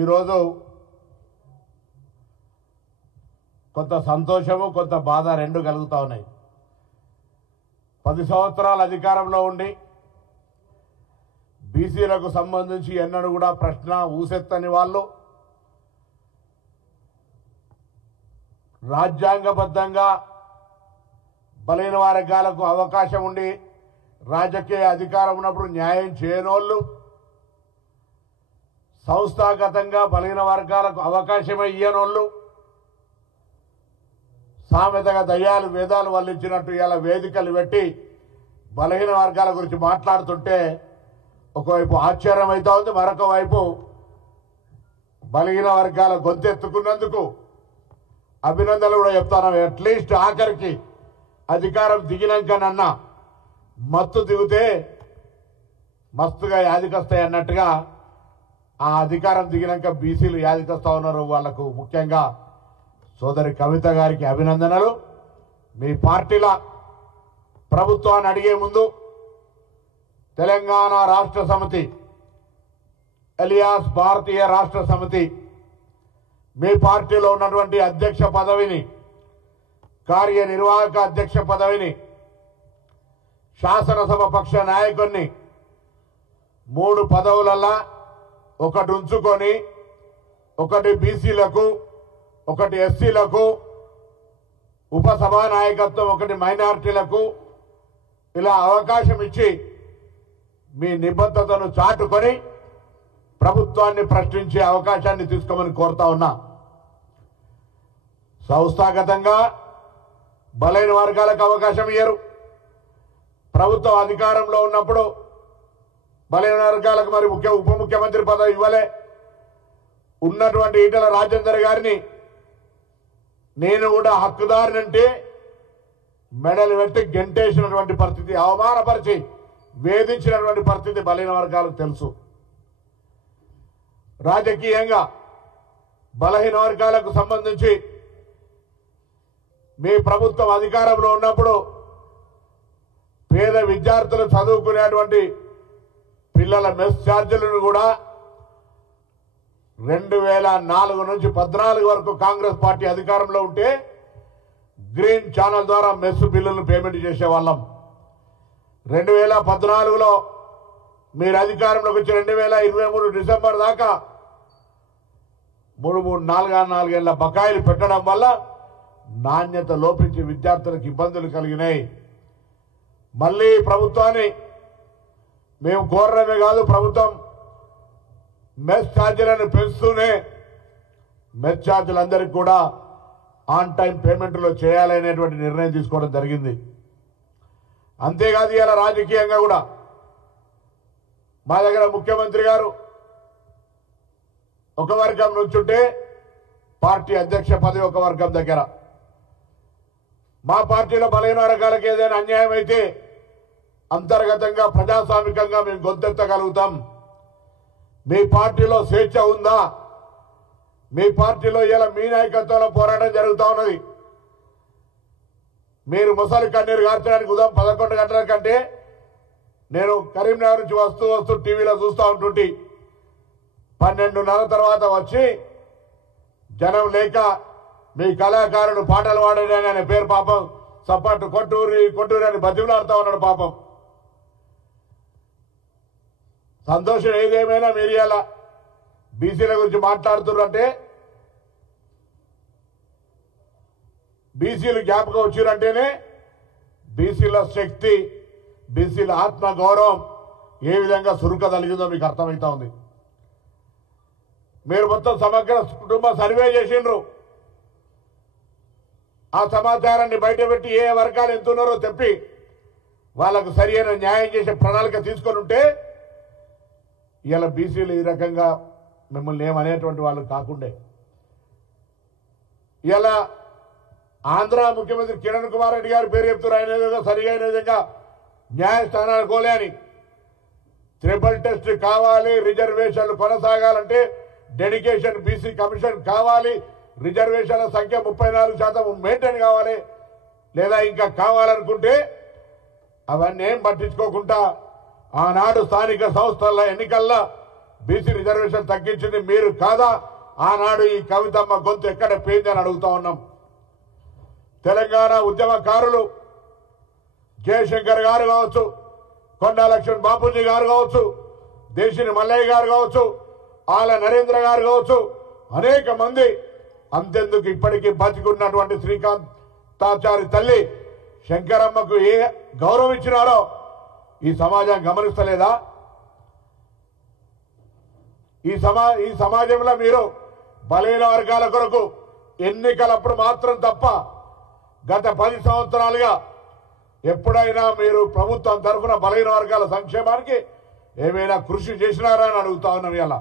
ఈరోజు కొంత సంతోషము కొంత బాధ రెండు కలుగుతా ఉన్నాయి. 10 సంవత్సరాల అధికారంలో ఉండి బీసీలకు సంబంధించి ఎన్నడూ కూడా ప్రశ్న ఊసెత్తని వాళ్ళు రాజ్యాంగబద్ధంగా బలైన వర్గాలకు అవకాశం ఉండి రాజకీయ అధికారం ఉన్నప్పుడు న్యాయం చేయనోళ్ళు, సంస్థాగతంగా బలైన వర్గాలకు అవకాశం ఇయ్యనోళ్ళు, సామెతగా దయ్యాలు వేదాలు వల్లించినట్టు ఇలా వేదికలు పెట్టి బలహీన వర్గాల గురించి మాట్లాడుతుంటే ఒకవైపు ఆశ్చర్యం అవుతా ఉంది, మరొక వైపు బలహీన వర్గాల గొంతెత్తుకున్నందుకు అభినందనలు కూడా చెప్తాను. అట్లీస్ట్ ఆఖరికి అధికారం దిగినాకనన్నా మత్తు దిగితే మస్తుగా యాదికొస్తాయి అన్నట్టుగా ఆ అధికారం దిగినాక బీసీలు యాదికొస్తా ఉన్నారు. వాళ్లకు ముఖ్యంగా సోదరి కవిత గారికి అభినందనలు. మీ పార్టీల ప్రభుత్వాన్ని అడిగే ముందు తెలంగాణ రాష్ట్ర సమితి ఎలియాస్ భారతీయ రాష్ట్ర సమితి మీ పార్టీలో ఉన్నటువంటి అధ్యక్ష పదవిని, కార్యనిర్వాహక అధ్యక్ష పదవిని, శాసనసభ పక్ష నాయకుడిని 3 పదవులల్లా ఒకటి ఉంచుకొని ఒకటి బీసీలకు, ఒకటి ఎస్సీలకు, ఉపసభా నాయకత్వం ఒకటి మైనారిటీలకు ఇలా అవకాశం ఇచ్చి మీ నిబద్ధతను చాటుకొని ప్రభుత్వాన్ని ప్రశ్నించే అవకాశాన్ని తీసుకోమని కోరుతా ఉన్నా. సంస్థాగతంగా బలైన వర్గాలకు అవకాశం ఇయ్యరు. ప్రభుత్వం అధికారంలో ఉన్నప్పుడు బలైన వర్గాలకు మరి ఉప ముఖ్యమంత్రి పదవి ఇవ్వలే. ఉన్నటువంటి ఈటెల రాజేందర్ గారిని నేను కూడా హక్కుదారునంటే మెడలు పెట్టి గెంటేసినటువంటి పరిస్థితి, అవమానపరిచి వేధించినటువంటి పరిస్థితి బలైన వర్గాలకు తెలుసు. రాజకీయంగా బలహీన వర్గాలకు సంబంధించి మీ ప్రభుత్వం అధికారంలో ఉన్నప్పుడు పేద విద్యార్థులు చదువుకునేటువంటి పిల్లల మెస్ ఛార్జీలను కూడా 2004 నుంచి 14 వరకు కాంగ్రెస్ పార్టీ అధికారంలో ఉంటే గ్రీన్ ఛానల్ ద్వారా మెస్ బిల్లులను పేమెంట్ చేసేవాళ్ళం. 2014లో మీరు అధికారంలోకి వచ్చి 2023 డిసెంబర్ దాకా 4 ఏళ్ల బకాయిలు పెట్టడం వల్ల నాణ్యత లోపించి విద్యార్థులకు ఇబ్బందులు కలిగినాయి. మళ్ళీ ప్రభుత్వాన్ని మేము కోరడమే కాదు, ప్రభుత్వం మెస్ ఛార్జీలను పెంచుతూనే మెస్ ఛార్జీలందరికీ కూడా ఆన్ టైం పేమెంట్లో చేయాలనేటువంటి నిర్ణయం తీసుకోవడం జరిగింది. అంతేకాదు ఇలా రాజకీయంగా కూడా మా దగ్గర ముఖ్యమంత్రి గారు ఒక వర్గం నుంచుంటే పార్టీ అధ్యక్ష పదవి ఒక వర్గం దగ్గర, మా పార్టీలో బలహీన వర్గాలకు ఏదైనా అన్యాయం అయితే అంతర్గతంగా ప్రజాస్వామికంగా మేము గొంతెత్తగలుగుతాం. మీ పార్టీలో స్వేచ్ఛ ఉందా? మీ పార్టీలో ఇలా మీ నాయకత్వంలో పోరాటం జరుగుతూ ఉన్నది. మీరు ముసలి కన్నీరు కార్చడానికి ఉదయం 11 గంటల కంటే నేను కరీంనగర్ నుంచి వస్తూ టీవీలో చూస్తూ ఉంటుంటే 12:30 తర్వాత వచ్చి జనం లేక మీ కళాకారుడు పాటలు పాడని అనే పేరు పాపం సపాటు కొట్టూరి అని బతిమలాడుతూ ఉన్నాడు పాపం. సంతోషం ఏదేమైనా మీరు ఇలా బీసీల గురించి మాట్లాడుతున్నారంటే బీసీలు జ్ఞాపకం వచ్చిరంటేనే బీసీల శక్తి, బీసీల ఆత్మ గౌరవం ఏ విధంగా సురుక కలిగిందో మీకు అర్థమవుతా ఉంది. మీరు మొత్తం సమగ్ర కుటుంబ సర్వే చేసిండ్రు. ఆ సమాచారాన్ని బయటపెట్టి ఏ వర్గాలు ఎంతున్నారో చెప్పి వాళ్ళకు సరైన న్యాయం చేసే ప్రణాళిక తీసుకొని ఉంటే ఇలా బీసీలు ఈ రకంగా మిమ్మల్ని ఏమనేటువంటి వాళ్ళు కాకుండే. ఇలా ఆంధ్ర ముఖ్యమంత్రి కిరణ్ కుమార్ రెడ్డి గారు పేరు చెప్తున్నారు, ఆయన ఏదో సరిగైన విధంగా న్యాయస్థానాలు కోలే అని. ట్రిపుల్ టెస్ట్ కావాలి, రిజర్వేషన్లు కొనసాగాలంటే డెడికేషన్ బీసీ కమిషన్ కావాలి, రిజర్వేషన్ల సంఖ్య 34% మెయింటైన్ కావాలి, లేదా ఇంకా కావాలనుకుంటే అవన్నీ ఏం పట్టించుకోకుండా ఆనాడు స్థానిక సంస్థల ఎన్నికల్లో బీసీ రిజర్వేషన్ తగ్గించింది మీరు కాదా? ఆనాడు ఈ కవితమ్మ గొంతు ఎక్కడ పోయిందని అడుగుతా ఉన్నాం. తెలంగాణ ఉద్యమకారులు జయశంకర్ గారు కావచ్చు, కొండా లక్ష్మణ్ బాపూజీ గారు కావచ్చు, దేశిని మల్లయ్య గారు కావచ్చు, ఆల నరేంద్ర గారు కావచ్చు, అనేక మంది అంతెందుకు ఇప్పటికీ బతికున్నటువంటి శ్రీకాంతాచారి తల్లి శంకరమ్మకు ఏ గౌరవం ఇచ్చినారో ఈ సమాజం గమనిస్తలేదా? ఈ సమాజంలో మీరు బలహీన వర్గాల కొరకు ఎన్నికలప్పుడు మాత్రం తప్ప గత 10 సంవత్సరాలుగా ఎప్పుడైనా మీరు ప్రభుత్వం తరఫున బలహీన వర్గాల సంక్షేమానికి ఏమైనా కృషి చేసినారా అని అడుగుతా ఉన్నాం ఇలా.